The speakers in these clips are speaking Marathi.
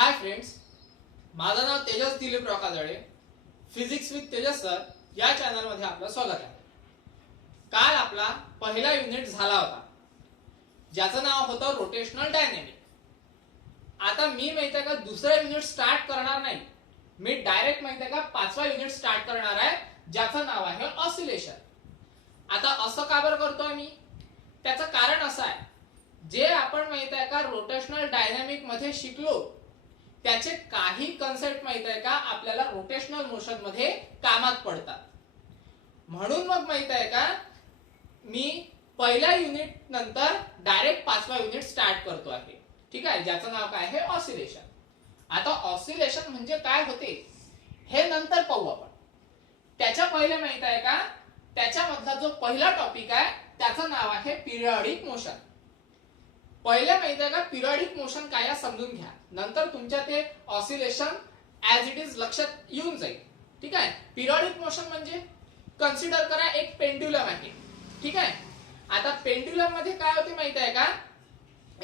हाय फ्रेंड्स, माझं नाव Tejas Dilip Rokajale. Physics with Tejas sir या चॅनल मध्ये आपलं स्वागत आहे. काल आपला पहिला युनिट झाला होता ज्याचं नाव होतं रोटेशनल डायनॅमिक. आता मी माहितीये का दुसरा युनिट स्टार्ट करणार नाही, मी डायरेक्ट माहितीये का पाचवा युनिट स्टार्ट करणार आहे ज्याचं नाव आहे ऑसिलेशन. आता असं का बरं करतोय मी, त्याचं कारण असं आहे, जे आपण माहितीये का रोटेशनल डायनॅमिक मध्ये शिकलो त्याचे काही कन्सेप्ट माहित आहे का आपल्याला रोटेशनल मोशन मध्ये कामात पडतात. म्हणून मग माहित आहे का मी पहिल्या युनिट नंतर डायरेक्ट पाचवा युनिट स्टार्ट करतो आहे. ठीक आहे, ज्याचं नाव काय आहे ऑसिलेशन. आता ऑसिलेशन म्हणजे काय होते हे नंतर पाहू आपण. त्याच्या पहिले माहित आहे का त्याच्यामधला जो पहिला टॉपिक आहे त्याचं नाव आहे पिरियडिक मोशन. पहिले माहिती आहे का पिरियडिक मोशन काय आहे समजून घ्या, नंतर तुमच्या ते ऑसिलेशन ऍज इट इज लक्षात येऊन जाईल. ठीक आहे, पिरियडिक मोशन म्हणजे कन्सिडर करा एक पेंड्युलम आहे. ठीक आहे, आता पेंड्युलम मध्ये काय होते माहिती आहे का,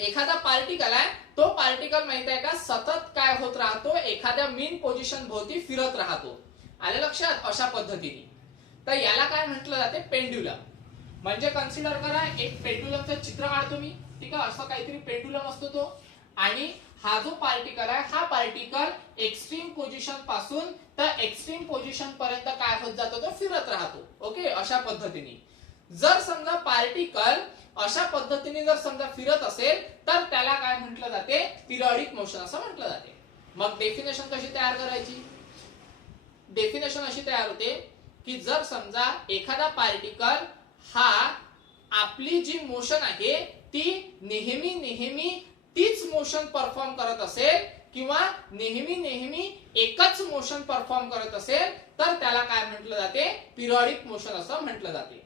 एखादा पार्टिकल आहे, तो पार्टिकल माहिती आहे का सतत काय होत राहतो, एखाद्या मीन पोझिशन भोवती फिरत राहतो. आले लक्षात, अशा पद्धतीने. तर याला काय म्हटलं जाते पेंड्युलम. म्हणजे कन्सिडर करा एक पेंड्युलमचं चित्र काढतो मी. ठीक आहे, असं काहीतरी पेंड्युलम असतो तो, आणि हा जो पार्टिकल आहे हा पार्टिकल एक्स्ट्रीम पोझिशन पासून तर एक्स्ट्रीम पोझिशन पर्यंत काय होत जातो, तो फिरत राहतो. ओके, अशा पद्धतीने. जर समजा पार्टिकल अशा पद्धतीने जर समजा फिरत असेल तर त्याला काय म्हटलं जाते, पिरियडिक मोशन असं म्हटलं जाते. मग डेफिनेशन कशी तयार करायची, डेफिनेशन अशी तयार होते की जर समजा एखादा पार्टिकल हा आपली जी मोशन आहे ती नेहमी नेहमी तीच मोशन परफॉर्म करत असेल किंवा नेहमी नेहमी एकच मोशन परफॉर्म करत असेल तर त्याला काय म्हटलं जाते, पिरियडिक मोशन असं म्हटलं जाते.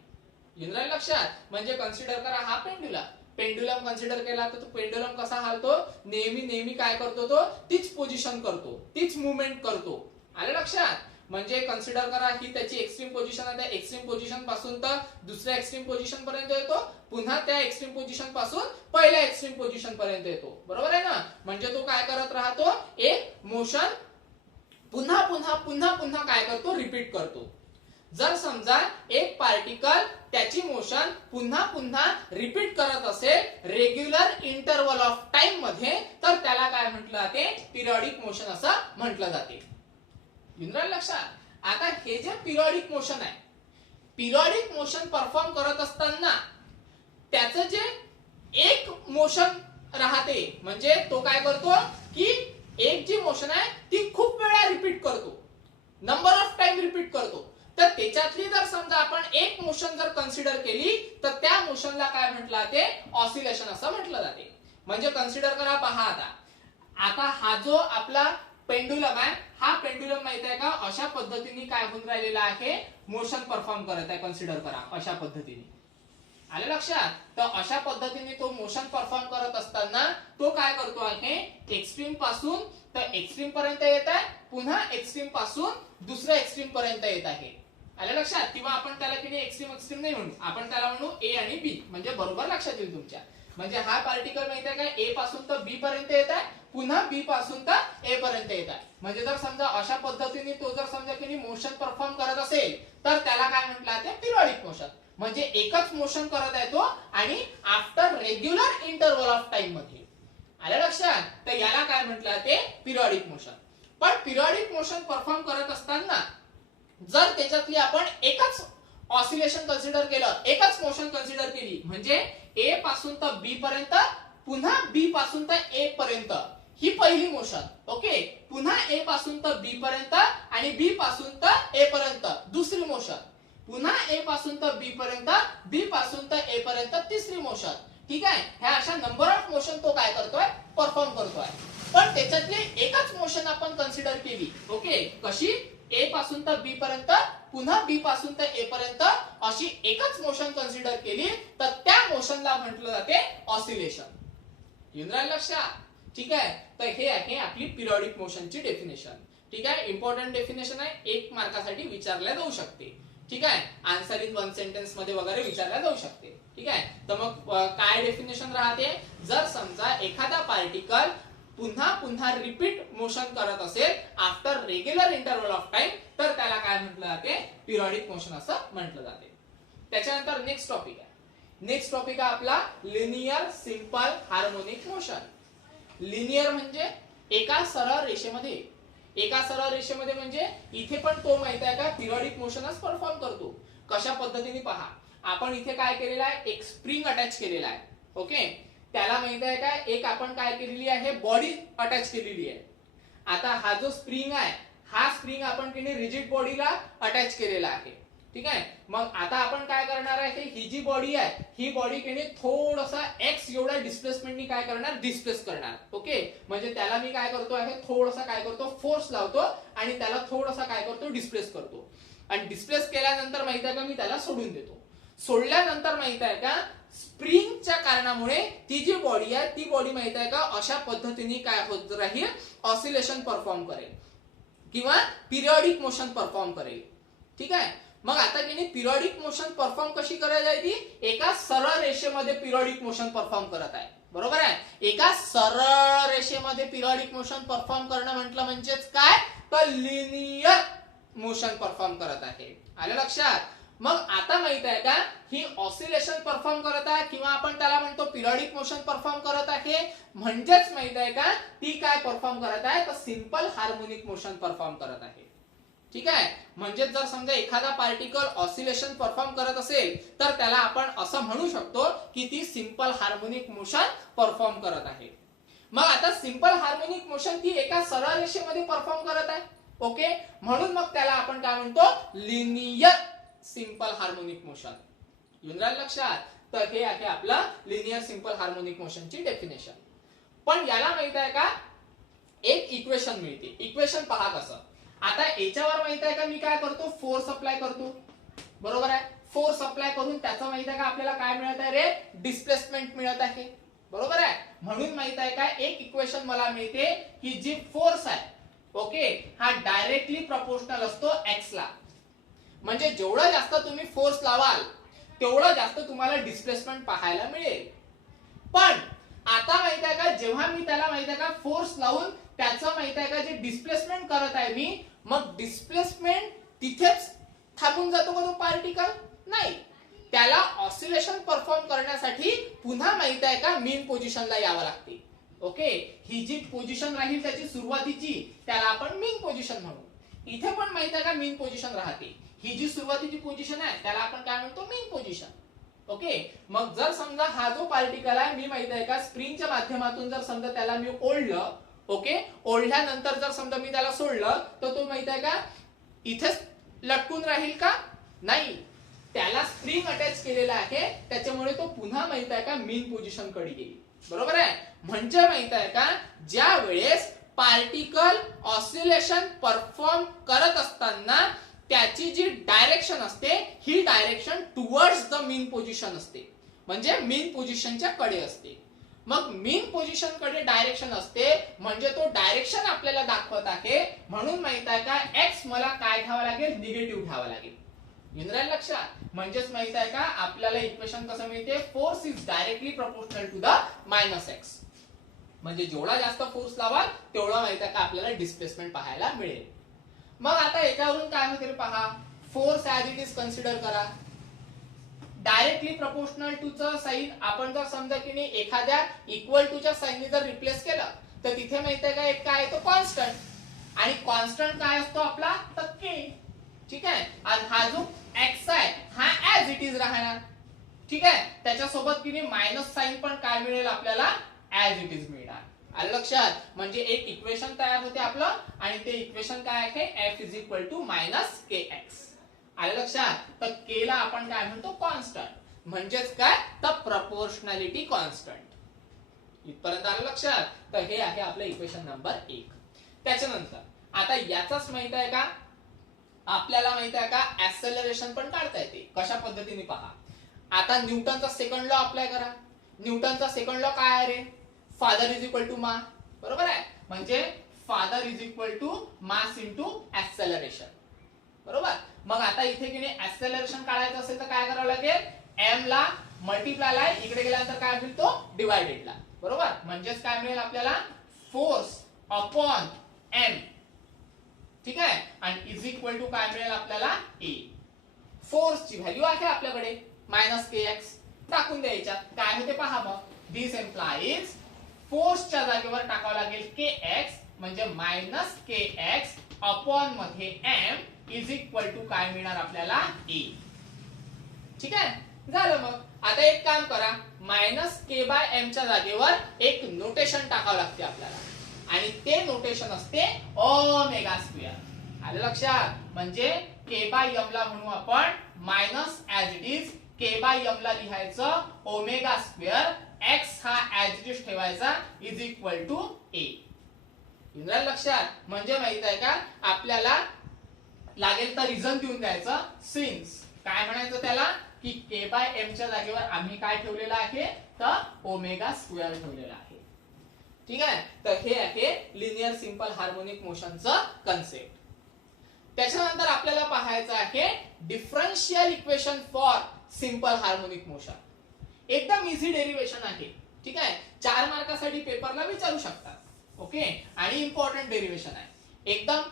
येऊन राहिलं लक्षात. म्हणजे कन्सिडर करा हा पेंड्युलम, पेंड्युलम कन्सिडर केला तर तो पेंड्युलम कसा हालतो, नेहमी नेहमी काय करतो, तो तीच पोझिशन करतो, तीच मुवमेंट करतो. आलं लक्षात. म्हणजे कन्सिडर करा ही त्याची एक्स्ट्रीम पोझिशन आहे, त्या एक्स्ट्रीम पोझिशन पासून तर दुसऱ्या एक्स्ट्रीम पोझिशन पर्यंत येतो, पुन्हा त्या एक्स्ट्रीम पोझिशन पासून पहिल्या एक्स्ट्रीम पोझिशन पर्यंत येतो. बरोबर आहे ना. म्हणजे तो काय करत राहतो, एक मोशन पुन्हा पुन्हा पुन्हा पुन्हा काय करतो, रिपीट करतो. जर समजा एक पार्टिकल त्याची मोशन पुन्हा पुन्हा रिपीट करत असेल रेग्युलर इंटरवल ऑफ टाइम मध्ये तर त्याला काय म्हटलं जाते, पिरियडिक मोशन असं म्हटलं जाते. लक्षात. आता हे जे पिरियडिक मोशन आहे, पिरियडिक मोशन परफॉर्म करत असताना त्याचं जे एक मोशन राहते, म्हणजे तो काय करतो की एक जी मोशन आहे ती खूप वेळा रिपीट करतो, नंबर ऑफ टाइम रिपीट करतो. तर त्याच्यातली जर समजा आपण एक मोशन जर कन्सिडर केली तर त्या मोशनला काय म्हटलं जाते, ऑसिलेशन असं म्हटलं जाते. म्हणजे कन्सिडर करा, पहा आता हा जो आपला पेंड्युलम आहे, हा पेंड्युलम माहित आहे का अशा पद्धतीने काय होऊन राहिलेला आहे, मोशन परफॉर्म करत आहे. कन्सिडर करा अशा पद्धतीने. आले लक्षात. तर अशा पद्धतीने तो मोशन परफॉर्म करत असताना तो काय करतो आहे, एक्स्ट्रीम पासून तर एक्स्ट्रीम पर्यंत येत आहे, पुन्हा एक्स्ट्रीम पासून दुसऱ्या एक्स्ट्रीम पर्यंत येत आहे. आले लक्षात. किंवा आपण त्याला किती एक्स्ट्रीम एक्स्ट्रीम नाही म्हणू, आपण त्याला म्हणू ए आणि बी, म्हणजे बरोबर लक्षात येईल तुमच्या. म्हणजे हा पार्टिकल माहिती आहे का ए पासून तर बी पर्यंत येत आहे, पुन्हा बी पासून तर ए पर्यंत येत आहे. म्हणजे जर समजा अशा पद्धतीने तो जर समजा की मोशन परफॉर्म करत असेल तर त्याला काय म्हटलं जाते, पिरियडिक मोशन. म्हणजे एकच मोशन करत आहे तो आणि after regular interval of time मध्ये. आलं लक्षात. तर याला काय म्हटलं जाते, पिरियडिक मोशन. पण पिरियडिक मोशन परफॉर्म करत असताना जर त्याच्यातली आपण एकच ऑसिलेशन कन्सिडर केलं, एकच मोशन कन्सिडर केली, म्हणजे ए पासून तर बी पर्यंत, पुन्हा बी पासून तर ए पर्यंत, ही पहिली मोशन. ओके, पुन्हा ए पासून तर बी पर्यंत आणि बी पासून तर ए पर्यंत दुसरी मोशन, पुन्हा ए पासून तर बी पर्यंत, बी पासून तर ए पर्यंत तिसरी मोशन. ठीक आहे, ह्या अशा नंबर ऑफ मोशन तो काय करतोय, परफॉर्म करतोय. पण त्याच्यातली एकच मोशन आपण कन्सिडर केली. ओके, कशी, ए पासून तर बी पर्यंत, पुन्हा बी पासून तर ए पर्यंत, अशी एकच मोशन कन्सिडर केली तर त्या मोशनला म्हटलं जाते ऑसिलेशन. येऊन राहिलं लक्षात. ठीक आहे, तर हे आहे आपली पिरियडिक मोशनची डेफिनेशन. ठीक आहे, इम्पॉर्टंट डेफिनेशन आहे, 1 मार्कासाठी विचारल्या जाऊ शकते. ठीक आहे, आन्सर इन 1 सेंटेन्स मध्ये वगैरे विचारल्या जाऊ शकते. ठीक आहे, तर मग काय डेफिनेशन राहते, जर समजा एखादा पार्टिकल पुन्हा पुन्हा रिपीट मोशन करत असेल after regular interval of time तर त्याला काय म्हटलं जाते, पिरियॉडिक मोशन असं म्हटलं जाते. त्याच्यानंतर नेक्स्ट टॉपिक आहे. नेक्स्ट टॉपिक आहे आपला linear simple harmonic motion. Linear म्हणजे एका सरळ रेषेमध्ये. एका सरळ रेषेमध्ये म्हणजे इथे पण तो माहित आहे का पिरियॉडिक मोशनच परफॉर्म करतो. कशा पद्धतीने पहा, आपण इथे काय केलेलं आहे, एक स्प्रिंग अटॅच केलेला आहे. ओके, त्याला माहित आहे का एक आपण काय केलेली आहे, बॉडी अटॅच केलेली आहे. आता हा जो स्प्रिंग आहे, हा स्प्रिंग आपण किती रिजिड बॉडीला अटॅच केलेला आहे. ठीक आहे, मग आता आपण काय करणार आहे, ही जी बॉडी आहे ही बॉडी किती थोडासा एक्स एवढा डिस्प्लेसमेंटनी काय करणार, डिस्प्लेस करणार. ओके, म्हणजे त्याला मी काय करतो आहे, थोडासा काय करतो, फोर्स लावतो आणि त्याला थोडासा काय करतो, डिस्प्लेस करतो. आणि डिस्प्लेस केल्यानंतर माहित आहे का मी त्याला सोडून देतो. सोडल्यानंतर माहित आहे का स्प्रिंगच्या कारणामुळे ती जी बॉडी आहे ती बॉडी माहित आहे का अशा पद्धतीने काय होत राहील, ऑसिलेशन परफॉर्म करेल किंवा पिरियॉडिक मोशन परफॉर्म करेल. ठीक आहे, मग आता की नाही पिरियॉडिक मोशन परफॉर्म कशी करायला आहे, ती एका सरळ रेषेमध्ये पिरियॉडिक मोशन परफॉर्म करत आहे. बरोबर आहे, एका सरळ रेषेमध्ये पिरियॉडिक मोशन परफॉर्म करणं म्हटलं म्हणजेच काय, तर लिनियर मोशन परफॉर्म करत आहे. आलं लक्षात. मग आता माहित आहे का ही ऑसिलेशन परफॉर्म करत आहे किंवा आपण त्याला म्हणतो पिरियॉडिक मोशन परफॉर्म करत आहे, म्हणजेच माहित आहे का ती काय परफॉर्म करत आहे, तर सिंपल हार्मोनिक मोशन परफॉर्म करत आहे. ठीक आहे, म्हणजे जर समजा एखादा पार्टिकल ऑसिलेशन परफॉर्म करत असेल तर त्याला आपण असं म्हणू शकतो की ती सिंपल हार्मोनिक मोशन परफॉर्म करत आहे. मग आता सिंपल हार्मोनिक मोशन ती एका सरळ रेषेमध्ये परफॉर्म करत आहे. ओके, म्हणून मग त्याला आपण काय म्हणतो, लिनियर सिंपल हार्मोनिक मोशन. येऊन राहिलं लक्षात. तर हे आहे आपलं लिनियर सिंपल हार्मोनिक मोशनची डेफिनेशन. पण याला माहित आहे का एक इक्वेशन मिळते. इक्वेशन पहा कसं. आता याच्यावर माहित आहे का मी काय करतो, फोर्स अप्लाय करतो. बरोबर आहे, फोर्स अप्लाय करून त्याचं माहित आहे का आपल्याला काय मिळत आहे रे, डिस्प्लेसमेंट मिळत आहे. बरोबर आहे, म्हणून माहित आहे का एक इक्वेशन मला मिळते की जी फोर्स आहे ओके हा डायरेक्टली प्रपोर्शनल असतो एक्स ला. म्हणजे जेवढा जास्त तुम्ही फोर्स लावाल तेवढं जास्त तुम्हाला डिस्प्लेसमेंट पाहायला मिळेल. पण आता माहित आहे का जेव्हा मी त्याला माहित आहे का फोर्स लावून त्याचं माहित आहे का जे डिस्प्लेसमेंट करत आहे मी, मग डिस्प्लेसमेंट तिथेच थांबून जातो का तो पार्टिकल, नाही, त्याला ऑसिलेशन परफॉर्म करण्यासाठी पुन्हा माहित आहे का मेन पोझिशनला यावं लागते. ओके, ही जी पोझिशन राहील त्याची सुरुवातीची त्याला आपण मेन पोझिशन म्हणू. इथे पण माहित आहे का मेन पोझिशन राहते. ही जी सुरुवातीची पोझिशन आहे त्याला आपण काय म्हणतो, मेन पोझिशन. ओके, मग जर समजा हा जो पार्टिकल आहे मी माहित आहे का स्प्रिंगच्या माध्यमातून जर समजा त्याला मी ओढलं, ओके, ओढल्यानंतर जर समजा मी त्याला सोडलं तर तो माहित आहे का इथेच लटकून राहील का, नाही, त्याला स्प्रिंग अटॅच केलेला आहे त्याच्यामुळे तो पुन्हा माहित आहे का मेन पोझिशन कडे येईल. बरोबर आहे, म्हणजे माहित आहे का ज्या वेळेस पार्टिकल ऑसिलेशन परफॉर्म करत असताना त्याची जी डायरेक्शन असते ही direction towards the mean position असते, म्हणजे मेन पोझिशनच्या कडे असते. मग मेन पोझिशन कडे डायरेक्शन असते म्हणजे तो डायरेक्शन आपल्याला दाखवत आहे, म्हणून माहित आहे का एक्स मला काय घ्यावं लागेल, निगेटिव्ह घ्यावं लागेल. इंद्रायण लक्षात. म्हणजेच माहित आहे का आपल्याला इक्वेशन कसं मिळते, force is directly proportional to the minus x. म्हणजे जेवढा जास्त फोर्स लावाल तेवढा माहित आहे का आपल्याला डिस्प्लेसमेंट पाहायला मिळेल. मग आता याच्यावरून काय होते पहा, force as it is consider करा. डायरेक्टली प्रपोर्शनल टू च साइन आपण जर समजा की नाही एखाद्या इक्वल टू च्या साइनने जर रिप्लेस केलं तर तिथे माहित आहे का एक काय येतो, कॉन्स्टंट. आणि कॉन्स्टंट काय असतो आपला, तर के. ठीक आहे, आणि हा जो एक्स आहे हा ऍज इट इज राहणार. ठीक आहे, त्याच्यासोबत की नाही मायनस साइन पण काय मिळेल आपल्याला, ऍज इट इज मिळणार. आलं लक्षात. म्हणजे एक इक्वेशन तयार होते आपलं आणि ते इक्वेशन काय आहे, F is equal to minus K x. आलं लक्षात. तर के ला आपण काय म्हणतो, कॉन्स्टंट. म्हणजेच काय, तर प्रपोर्शनॅलिटी कॉन्स्टंट. इथपर्यंत आलं लक्षात. तर हे आहे आपलं इक्वेशन नंबर 1. त्याच्यानंतर आता याचाच माहित आहे का आपल्याला माहित आहे का ऍक्सेलरेशन पण काढता येते. कशा पद्धतीने पहा. आता न्यूटनचा सेकंड लॉ अप्लाय करा. न्यूटनचा सेकंड लॉ काय आहे रे, father is equal to ma. बरोबर आहे, म्हणजे father is equal to mass into acceleration. बरोबर. मग आता इथे की नाही ऍक्सेलरेशन काढायचं असेल तर काय करावं लागेल, एम ला मल्टिप्लाय ला इकडे गेल्यानंतर काय मिळतो, डिवायडेड ला. बरोबर, म्हणजेच काय मिळेल आपल्याला, फोर्स अपॉन एम, ठीक आहे, आणि इज इक्वल टू काय मिळेल आपल्याला ए. फोर्सची व्हॅल्यू आहे आपल्याकडे मायनस के एक्स, टाकून द्यायच्या. काय होते पहा मग. दिस एम्प्लाइज फोर्सच्या जागेवर टाकावं लागेल के एक्स, म्हणजे मायनस के एक्स अपॉन मध्ये एम इज इक्वल टू काय मिळणार आपल्याला ए. ठीक आहे, झालं. मग आता एक काम करा, मायनस के बाय एम च्या जागेवर एक नोटेशन टाकावं लागते आपल्याला, आणि ते नोटेशन असते ओमेगा स्क्वेअर. आलं लक्षात. म्हणजे के बाय एम ला म्हणू आपण minus as it is k by m ला लिहायचं ओमेगा स्क्वेअर, एक्स हा ऍज इट इज ठेवायचा इज इक्वल टू ए. लक्षात. म्हणजे माहित आहे का, आपल्याला लागेल तर रिझन देऊन द्यायचं. सिन्स काय म्हणायचं त्याला, की के बाय एम च्या जागेवर आम्ही काय ठेवलेलं आहे, तर ओमेगा स्क्वेअर ठेवलेला आहे. ठीक आहे. तर हे आहे लिनियर सिंपल हार्मोनिक मोशनचं कन्सेप्ट. त्याच्यानंतर आपल्याला पाहायचं आहे differential equation for simple harmonic motion. एकदम इझी डेरिवेशन आहे. ठीक आहे, 4 मार्कासाठी पेपरला विचारू शकतात. ओके, आणि इम्पॉर्टंट डेरिवेशन आहे. एकदम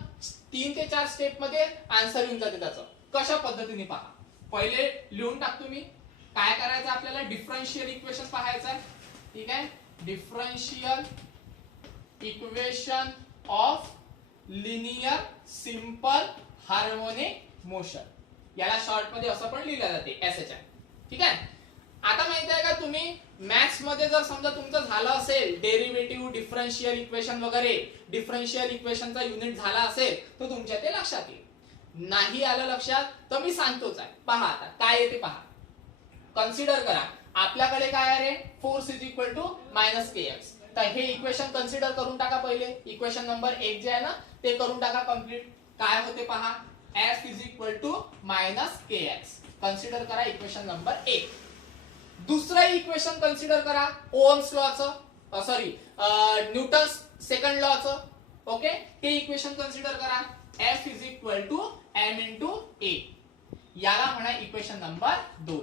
3 ते 4 स्टेप मध्ये आन्सर येऊन जाते त्याचं. कशा पद्धतीने पहा. पहिले लिहून टाकतो मी. काय करायचं आपल्याला, डिफरन्शियल इक्वेशन पाहायचं आहे. ठीक आहे, differential equation of linear simple harmonic motion, याला शॉर्ट मध्ये असं पण लिहिलं जाते एसएचआय. ठीक आहे. आता माहिती आहे का, तुम्ही मॅथ्स मध्ये जर समजा तुमचं झालं असेल डेरिव्हेटिव्ह, डिफरन्शियल इक्वेशन वगैरे, डिफरन्शियल इक्वेशनचा युनिट झाला असेल तर तुमच्या ते लक्षात येईल. नाही आलं लक्षात तर मी सांगतोच आहे. पहा आता काय येते पहा. कन्सिडर करा, आपल्याकडे काय आहे, force is equal to minus K x. तर हे इक्वेशन कन्सिडर करून टाका. पहिले इक्वेशन नंबर 1 जे आहे ना ते करून टाका कंप्लीट. काय होते पहा, F is equal to minus K X. Consider करा इक्वेशन नंबर 1. दुसरं इक्वेशन कन्सिडर करा ओहम्स लॉचं, सॉरी न्यूटन्स सेकंड लॉचं. ओके, ते इक्वेशन कन्सिडर करा. F is equal to M into A, याला म्हणा इक्वेशन नंबर 2.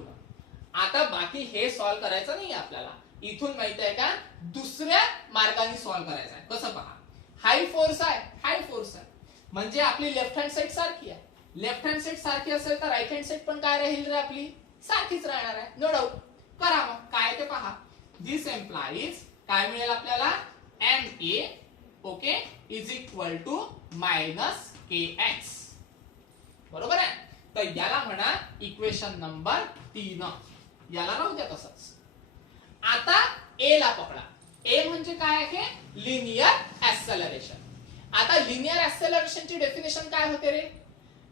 आता बाकी हे सॉल्व करायचं नाही आपल्याला. इथून माहिती आहे का, दुसऱ्या मार्गाने सॉल्व करायचं आहे. कसं पहा, हाय फोर्स आहे, हाय फोर्स आहे, म्हणजे आपली लेफ्ट हँड साइड सारखी आहे. लेफ्ट हँड साइड सारखी असेल तर राईट हँड साइड पण काय राहील रे आपली, सारखीच राहणार आहे. No doubt. करा मग काय ते पहा. दिस एम्प्लाइज काय मिळेल आपल्याला, m a okay is equal to minus K x. बरोबर आहे. तर याला म्हणा इक्वेशन नंबर 3. याला राहू द्या तसंच. आता ए ला पकडा. ए म्हणजे काय आहे, लिनियर ऍक्सेलरेशन. आता लिनियर ऍक्सेलरेशनची डेफिनेशन काय होते रे,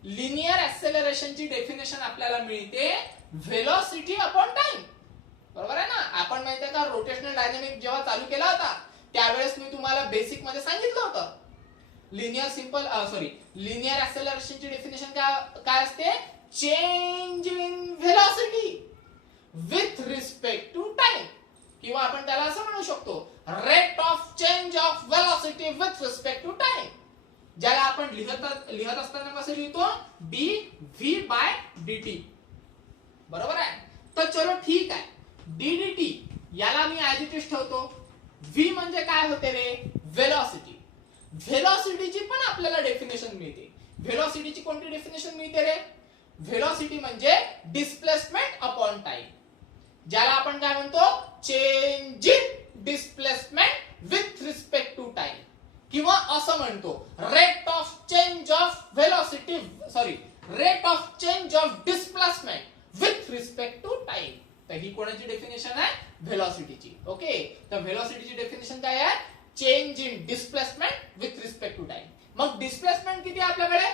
लिनियर ऍक्सेलरेशनची डेफिनेशन आपल्याला मिळते व्हेलॉसिटी अपॉन टाइम. बरोबर आहे ना. आपण माहिती आहे का, रोटेशनल डायनामिक जेव्हा चालू केला होता त्यावेळेस मी तुम्हाला बेसिक मध्ये सांगितलं होतं, लिनियर सिंपल सॉरी लिनियर ऍक्सेलरेशनची डेफिनेशन काय असते, change in velocity with respect to time, किंवा आपण त्याला असं म्हणू शकतो rate of change of velocity with respect to time, ज्याला आपण लिहत असताना कसं लिहितो, डी व्ही बाय dt. बरोबर आहे. तर चलो ठीक आहे, डी डी टी याला मी ऍज इट इज ठेवतो. v म्हणजे काय होते रे, व्हेलॉसिटी. व्हेलॉसिटीची पण आपल्याला डेफिनेशन मिळते. व्हेलॉसिटीची कोणती डेफिनेशन मिळते रे, व्हेलॉसिटी म्हणजे डिस्प्लेसमेंट अपॉन टाइम, ज्याला आपण काय म्हणतो, change in displacement with respect to time, किंवा असं म्हणतो rate of change of velocity sorry rate of change of displacement with respect to time. तर ही कोणाची डेफिनेशन आहे, व्हेलॉसिटीची. ओके, तर व्हेलॉसिटीची डेफिनेशन काय आहे, change in displacement with respect to time. मग डिस्प्लेसमेंट किती आपल्याकडे,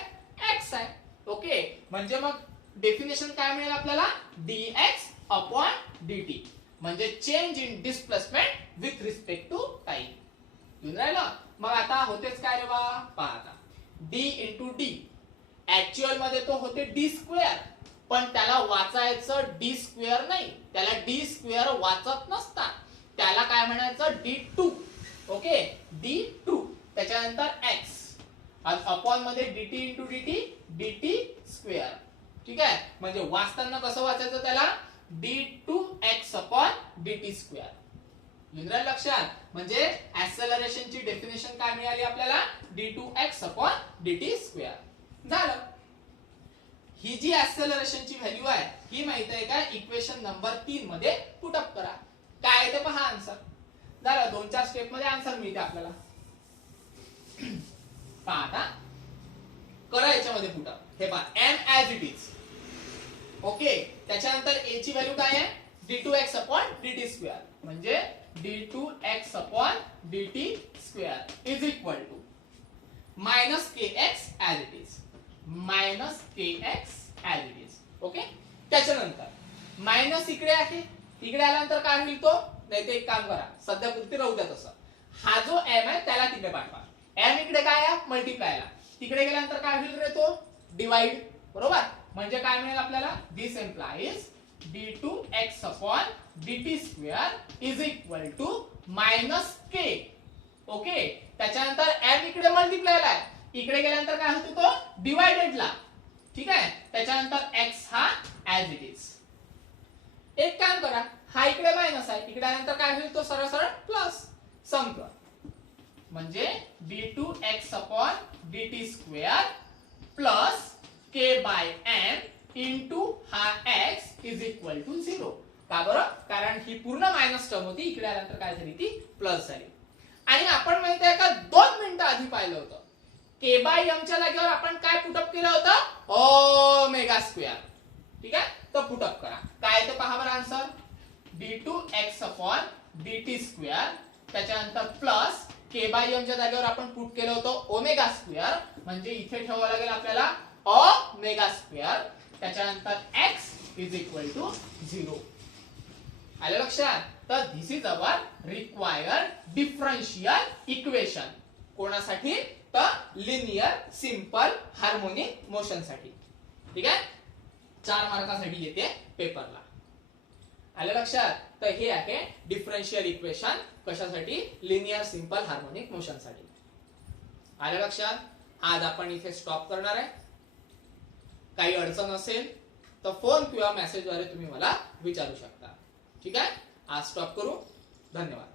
x आहे. ओके, म्हणजे मग डेफिनेशन काय मिळेल आपल्याला, dx अपॉन dt, म्हणजे change in displacement with respect to time. येऊन राहिलं. मग आता होतेच काय रे बा, पहा आता d इंटू डी. ऍक्च्युअल मध्ये तो होते डी स्क्वेअर, पण त्याला वाचायचं डी स्क्वेअर नाही, त्याला डी स्क्वेअर वाचत नसतात, त्याला काय म्हणायचं, d2. Okay, d2. त्याच्यानंतर x अपॉन मध्ये dt इंटू dt स्क्वेअर. ठीक आहे, म्हणजे वाचताना कसं वाचायचं त्याला, d2x अपॉन dt स्क्वेअर. येऊन राहिलं लक्षात? म्हणजे ऍक्सेलरेशनची डेफिनेशन काय मिळाली आपल्याला? d2x/dt². झालं. ही जी ऍक्सेलरेशनची व्हॅल्यू आहे ही माहित आहे का? इक्वेशन नंबर 3 मध्ये पुट अप करा. काय आहे ते पहा आन्सर. झालं. 2-4 स्टेप मध्ये आन्सर मिळते आपल्याला. पहा आता करा याच्यामध्ये पुट अप. हे पहा m as it is. Okay. त्याच्यानंतर a ची व्हॅल्यू काय आहे? d2x/dt². म्हणजे d2x/dt² is equal to -kx as it is. -kx as it is. Okay. त्याच्यानंतर मायनस इकडे आहे. इकडे आल्यानंतर काय होईल तो? नाही ते एक काम करा, सध्या पुरती राहू द्या तसं. हा जो m आहे त्याला तिकडे पाठवा. m इकडे काय आहे? मल्टिप्लायला. तिकडे गेल्यानंतर काय होईल रे तो? डिवाइड. बरोबर. म्हणजे काय मिळेल आपल्याला? This implies d2x/dt² is equal to -k. Okay. त्याच्यानंतर m इकडे मल्टिप्लायला आहे. इकडे गेल्यानंतर काय होतो तो? डिवाइडेडला. ठीक आहे. त्याच्यानंतर x हा ऍज इट इज. एक काम करा, हा इकडे मायनस आहे, इकडे आल्यानंतर काय होईल तो? सरळ सरळ प्लस. सम कर. म्हणजे d2x/dt² प्लस k/m इंटू हा x इज इक्वल टू 0. का बरं? कारण ही पूर्ण मायनस टर्म होती, इकडे आल्यानंतर काय झाली? ती प्लस झाली. आणि आपण माहिती आहे का 2 मिनिटं आधी पाहिलं होतं k/m च्या जागेवर आपण काय पुटअप केलं होतं? ω². ठीक आहे. तर पुटअप करा. काय ते पहा बरं आन्सर. d2x/dt². त्याच्यानंतर प्लस k/m च्या जागेवर आपण पुट केलं होतं ω². म्हणजे इथे ठेवावं लागेल आपल्याला ω². त्याच्यानंतर x इज इक्वल टू 0. आलं लक्षात? तर this is our required differential equation. कोणासाठी? तर लिनियर सिंपल हार्मोनिक मोशन साठी. ठीक आहे. 4 मार्कासाठी येते पेपरला. आलं लक्षात? तर हे आहे डिफरन्शियल इक्वेशन. कशासाठी? लिनियर सिंपल हार्मोनिक मोशन साठी. आलं लक्षात? आज आपण इथे स्टॉप करणार आहे. काही अडचण असेल तर फोन किंवा मेसेजद्वारे तुम्ही मला विचारू शकता. ठीक आहे. आज स्टॉप करू. धन्यवाद.